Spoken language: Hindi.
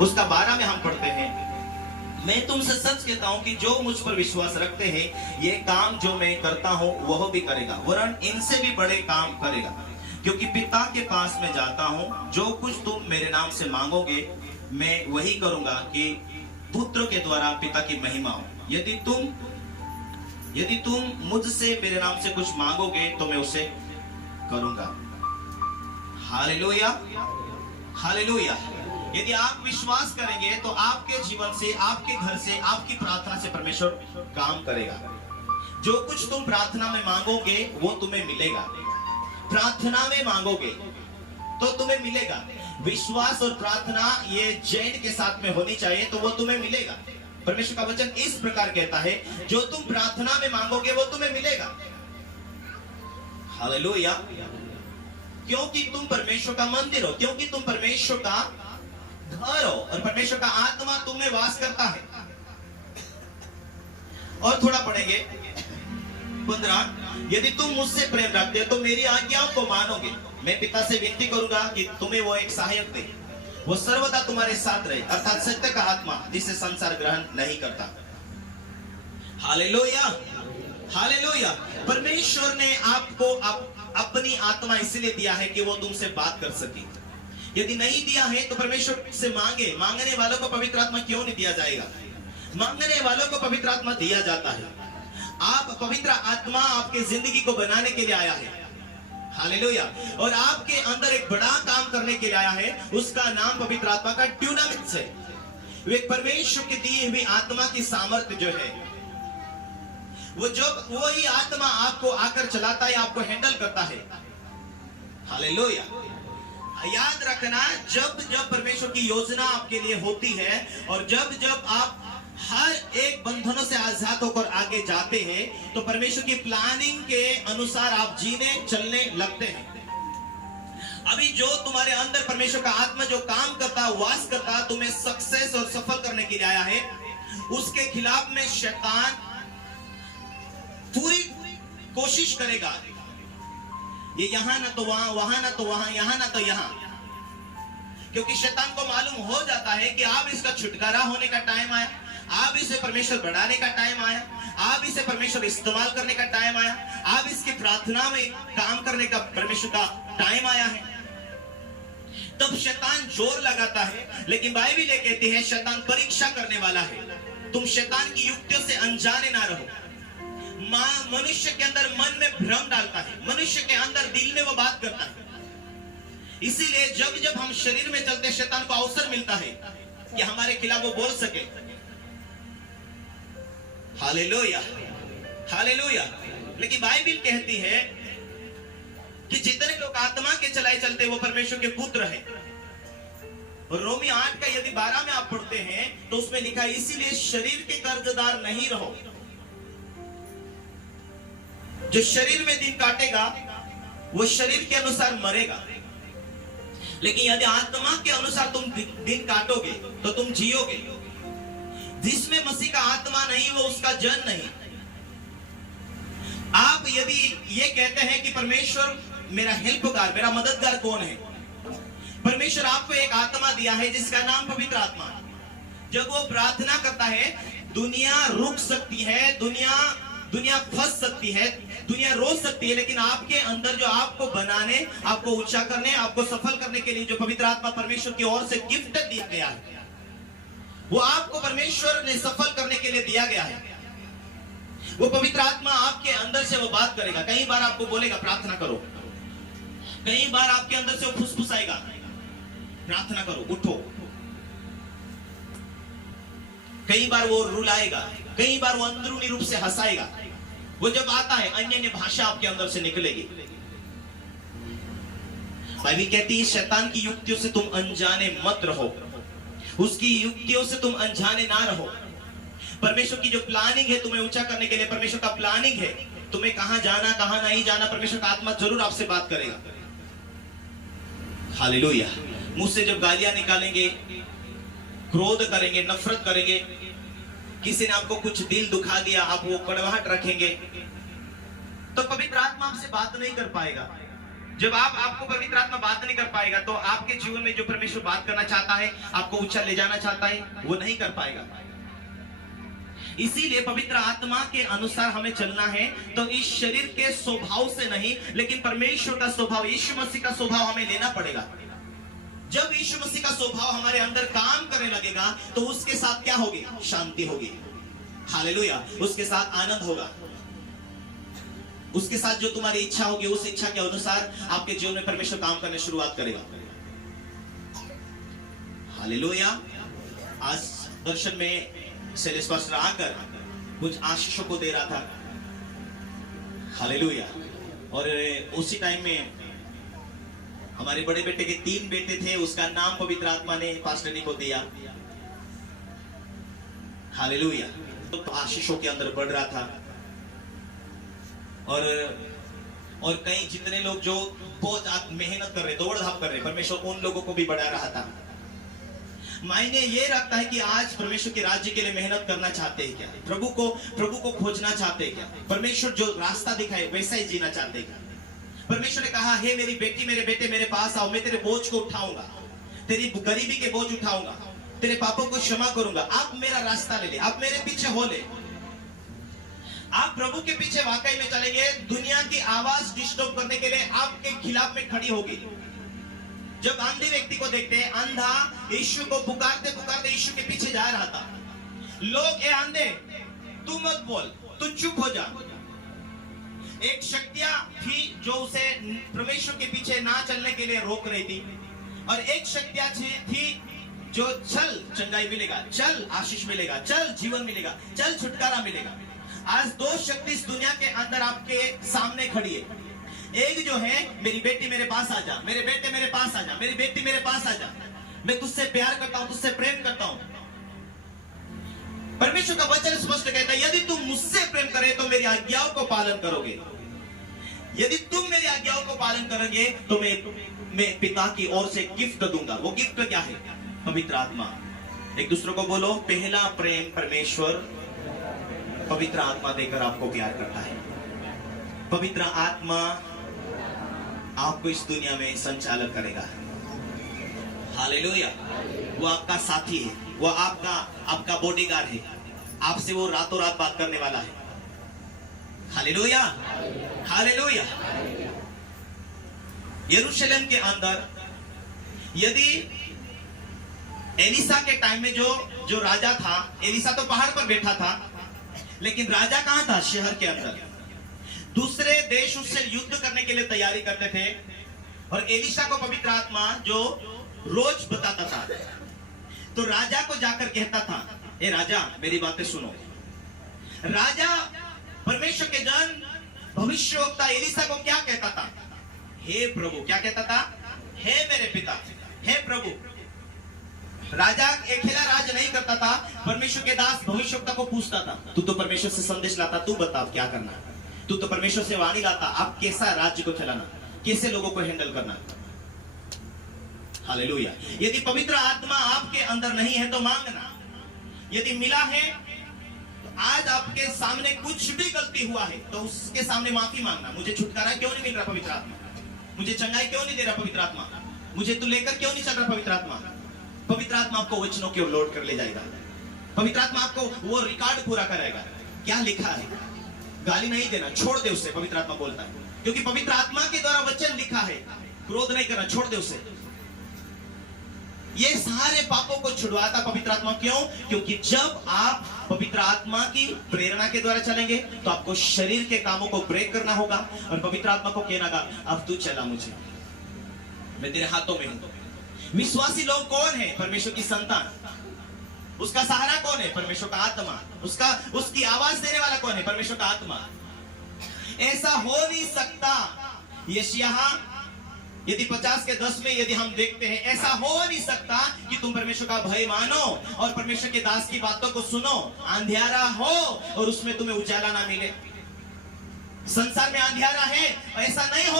उसका 12 में हम पढ़ते हैं, मैं तुमसे सच कहता हूं कि जो मुझ पर विश्वास रखते हैं ये काम जो मैं करता हूं वह भी करेगा, वरन इनसे भी बड़े काम करेगा, क्योंकि पिता के पास में जाता हूं। जो कुछ तुम मेरे नाम से मांगोगे मैं वही करूंगा, कि पुत्र के द्वारा पिता की महिमा हो। यदि तुम मुझसे मेरे नाम से कुछ मांगोगे तो मैं उसे करूंगा। Hallelujah, hallelujah. यदि आप विश्वास करेंगे तो आपके जीवन से, आपके घर से, आपकी प्रार्थना से परमेश्वर काम करेगा। जो कुछ तुम प्रार्थना में मांगोगे वो तुम्हें मिलेगा। प्रार्थना में मांगोगे तो तुम्हें मिलेगा। विश्वास और प्रार्थना ये जैन के साथ में होनी चाहिए तो वो तुम्हें मिलेगा। परमेश्वर का वचन इस प्रकार कहता है, जो तुम प्रार्थना में मांगोगे वो तुम्हें मिलेगा। हालेलुया। क्योंकि तुम परमेश्वर का मंदिर हो, क्योंकि तुम परमेश्वर का घर हो और परमेश्वर का आत्मा तुम में वास करता है। और थोड़ा पढ़ेंगे 15, यदि तुम मुझसे प्रेम रखते हो तो मेरी आज्ञाओं को मानोगे। मैं पिता से विनती करूंगा कि तुम्हें वो एक सहायक दे, वो सर्वदा तुम्हारे साथ रहे, अर्थात सत्य का आत्मा, जिसे संसार ग्रहण नहीं करता। Hallelujah, hallelujah. परमेश्वर ने आपको अपनी आत्मा इसलिए दिया है कि वो तुमसे बात कर सके। यदि नहीं दिया है तो परमेश्वर से मांगे। मांगने वालों को पवित्र आत्मा क्यों नहीं दिया जाएगा? मांगने वालों को पवित्र आत्मा दिया जाता है। आप पवित्र आत्मा आपके जिंदगी को बनाने के लिए आया है। हालेलुया। और आपके अंदर एक बड़ा काम करने के लिए आया है, उसका नाम पवित्र आत्मा का ड्यूनामिक्स है। वे परमेश्वर की दी हुई आत्मा की सामर्थ्य जो है, वही आत्मा आपको आकर चलाता है, आपको हैंडल करता है। हालेलुया। याद रखना, जब जब परमेश्वर की योजना आपके लिए होती है और जब जब आप हर एक बंधनों से आजाद होकर आगे जाते हैं तो परमेश्वर की प्लानिंग के अनुसार आप जीने चलने लगते हैं। अभी जो तुम्हारे अंदर परमेश्वर का आत्मा जो काम करता, वास करता, तुम्हें सक्सेस और सफल करने के लिए आया है, उसके खिलाफ में शैतान पूरी कोशिश करेगा। ये यहां ना तो वहां, वहां ना तो वहां, यहां ना तो यहां, क्योंकि शैतान को मालूम हो जाता है कि अब इसका छुटकारा होने का टाइम आया, अब इसे परमेश्वर बढ़ाने का टाइम आया, अब इसे परमेश्वर इस्तेमाल करने का टाइम आया, अब इसकी प्रार्थना में काम करने का परमेश्वर का टाइम आया है। तब शैतान जोर लगाता है। लेकिन बाइबल ये कहती है शैतान परीक्षा करने वाला है। तुम शैतान की युक्तियों से अनजाने ना रहो। मनुष्य के अंदर मन में भ्रम डालता है, मनुष्य के अंदर दिल में वो बात करता है। इसीलिए जब जब हम शरीर में चलते शैतान को अवसर मिलता है कि हमारे खिलाफ वो बोल सके। Hallelujah, hallelujah. लेकिन बाइबल कहती है कि जितने लोग आत्मा के चलाए चलते वो परमेश्वर के पुत्र हैं। और रोमी 8 का यदि 12 में आप पढ़ते हैं तो उसमें लिखा है, इसीलिए शरीर के कर्जदार नहीं रहो। जो शरीर में दिन काटेगा वो शरीर के अनुसार मरेगा, लेकिन यदि आत्मा के अनुसार तुम दिन काटोगे तो तुम जियोगे। जिसमें मसीह का आत्मा नहीं वो उसका जन नहीं। आप यदि ये कहते हैं कि परमेश्वर मेरा हेल्पगार, मेरा मददगार कौन है? परमेश्वर आपको एक आत्मा दिया है जिसका नाम पवित्र आत्मा है। जब वो प्रार्थना करता है, दुनिया रुक सकती है, दुनिया फंस सकती है, दुनिया रो सकती है, लेकिन आपके अंदर जो आपको बनाने, आपको ऊंचा करने, आपको सफल करने के लिए जो पवित्र आत्मा परमेश्वर की ओर से गिफ्ट दिया गया है, वो आपको परमेश्वर ने सफल करने के लिए दिया गया है। वो पवित्र आत्मा आपके अंदर से वो बात करेगा। कई बार आपको बोलेगा प्रार्थना करो, कई बार आपके अंदर से वो फुसफुसाएगा, प्रार्थना करो, उठो। कई बार वो रुलाएगा, कई बार वो अंदरूनी रूप से हंसाएगा। वो जब आता है अन्य भाषा आपके अंदर से निकलेगी। बाइबल कहती है शैतान की युक्तियों से तुम अनजाने मत रहो, उसकी युक्तियों से तुम अनजाने ना रहो। परमेश्वर की जो प्लानिंग है तुम्हें ऊंचा करने के लिए, परमेश्वर का प्लानिंग है तुम्हें कहां जाना कहां नहीं जाना, परमेश्वर का आत्मा जरूर आपसे बात करेगा। हालेलुया। मुंह से जब गालियां निकालेंगे, क्रोध करेंगे, नफरत करेंगे, किसी ने आपको कुछ दिल दुखा दिया, आप वो कड़वाहट रखेंगे, तो पवित्र आत्मा आपसे बात नहीं कर पाएगा। जब आपको पवित्र आत्मा बात नहीं कर पाएगा तो आपके जीवन में जो परमेश्वर बात करना चाहता है, आपको ऊंचा ले जाना चाहता है, वो नहीं कर पाएगा। इसीलिए पवित्र आत्मा के अनुसार हमें चलना है। तो इस शरीर के स्वभाव से नहीं, लेकिन परमेश्वर का स्वभाव, यीशु मसीह का स्वभाव हमें लेना पड़ेगा। जब यीशु मसीह का स्वभाव हमारे अंदर काम करने लगेगा तो उसके साथ क्या होगी? शांति होगी। हालेलुया। उसके साथ आनंद होगा। उसके साथ जो तुम्हारी इच्छा होगी, उस इच्छा के अनुसार आपके जीवन में परमेश्वर काम करने शुरुआत करेगा। हालेलुया। आज दर्शन में सेलेस पास्टर आकर कुछ आशीषों को दे रहा था। हालेलुया। और उसी टाइम में हमारे बड़े बेटे के 3 बेटे थे, उसका नाम पवित्र आत्मा ने पास्टर ने को दिया। हालेलुया। तो आशीषों के अंदर बढ़ रहा था। और कई जितने लोग जो बहुत मेहनत कर रहे, दौड़ धाप कर रहे, परमेश्वर उन लोगों को भी बढ़ा रहा था। मायने ये रखता है कि आज परमेश्वर के राज्य के लिए मेहनत करना चाहते हैं क्या? प्रभु को खोजना चाहते हैं क्या? परमेश्वर जो रास्ता दिखाए वैसा ही जीना चाहते हैं क्या? परमेश्वर ने कहा, हे मेरी बेटी, मेरे बेटे, मेरे पास आओ, मैं तेरे बोझ को उठाऊंगा, तेरी गरीबी के बोझ उठाऊंगा, तेरे पापों को क्षमा करूंगा। आप मेरा रास्ता ले ले, आप मेरे पीछे हो ले। आप प्रभु के पीछे वाकई में चलेंगे, दुनिया की आवाज डिस्टर्ब करने के लिए आपके खिलाफ में खड़ी होगी। जब अंधे व्यक्ति को देखते हैं, अंधा यीशु को पुकारते पुकारते यीशु के पीछे जा रहा था। लोग, ए अंधे, तू मत बोल, तू चुप हो जा। एक शक्तियां थी जो उसे परमेश्वर के पीछे ना चलने के लिए रोक रही थी, और एक शक्तियां थी जो चल चंगाई मिलेगा, चल आशीष मिलेगा, चल जीवन मिलेगा, चल छुटकारा मिलेगा। आज 2 शक्ति इस दुनिया के अंदर आपके सामने खड़ी है। एक जो है, मेरी बेटी मेरे पास आ जा, मेरे बेटे मेरे पास आ जा, मेरी बेटी मेरे पास आ जा, मैं तुझसे प्यार करता हूं, तुझसे प्रेम करता हूं। परमेश्वर का वचन स्पष्ट कहता है, यदि तुम मुझसे प्रेम करे तो मेरी आज्ञाओं को पालन करोगे। यदि तुम मेरी आज्ञाओं को पालन करोगे तो मैं पिता की ओर से गिफ्ट दूंगा। वो गिफ्ट क्या है? पवित्र आत्मा। एक दूसरे को बोलो, पहला प्रेम परमेश्वर पवित्र आत्मा देकर आपको प्यार करता है। पवित्र आत्मा आपको इस दुनिया में संचालक करेगा। हालेलुया। वो आपका साथी है, वो आपका बॉडीगार्ड है। आपसे वो रातों रात बात करने वाला है। Hallelujah, hallelujah. यरूशलेम के अंदर यदि एलिसा के टाइम में जो राजा था, एलिसा तो पहाड़ पर बैठा था, लेकिन राजा कहां था? शहर के अंदर। दूसरे देश उससे युद्ध करने के लिए तैयारी करते थे, और एलिशा को पवित्र आत्मा जो रोज बताता था, तो राजा को जाकर कहता था, ए राजा, मेरी बातें सुनो। राजा परमेश्वर के जन भविष्यवक्ता एलिशा को क्या कहता था? हे प्रभु। क्या कहता था? हे मेरे पिता, हे प्रभु। राजा अकेला राज नहीं करता था, परमेश्वर के दास भविष्यवक्ता को पूछता था, तू तो परमेश्वर से संदेश लाता, तू बता क्या करना। तू तो परमेश्वर से वाणी लाता, आप कैसा राज्य को चलाना, कैसे लोगों को हैंडल करना। हालेलुया। यदि पवित्र आत्मा आपके अंदर नहीं है तो मांगना। यदि मिला है तो आज आपके सामने कुछ भी गलती हुआ है तो उसके सामने माफी मांगना। मुझे छुटकारा क्यों नहीं मिल रहा पवित्र आत्मा? मुझे चंगाई क्यों नहीं दे रहा पवित्र आत्मा? मुझे तू लेकर क्यों नहीं चल रहा पवित्र आत्मा? पवित्र आत्मा आपको वचनों की ओर लौट कर ले जाएगा। पवित्र आत्मा आपको वो रिकॉर्ड पूरा कराएगा, क्या लिखा है। गाली नहीं देना, छोड़ दे उससे, पवित्र आत्मा बोलता है, क्योंकि पवित्र आत्मा के द्वारा वचन लिखा है। क्रोध नहीं करना, छोड़ दे उसे। ये सारे पापों को छुड़वाता पवित्र आत्मा। क्यों? क्योंकि जब आप पवित्र आत्मा की प्रेरणा के द्वारा चलेंगे तो आपको शरीर के कामों को ब्रेक करना होगा, और पवित्र आत्मा को कहना होगा, अब तू चला, मुझे, मैं तेरे हाथों में हूं। विश्वासी लोग कौन है? परमेश्वर की संतान। उसका सहारा कौन है? परमेश्वर का आत्मा। उसकी आवाज देने वाला कौन है? परमेश्वर का आत्मा। ऐसा हो नहीं सकता। यशायाह यदि 50:10 में यदि हम देखते हैं, ऐसा हो नहीं सकता कि तुम परमेश्वर का भय मानो और परमेश्वर के दास की बातों को सुनो, अंधियारा हो और उसमें तुम्हें उजाला ना मिले। संसार में अंधियारा है, ऐसा नहीं हो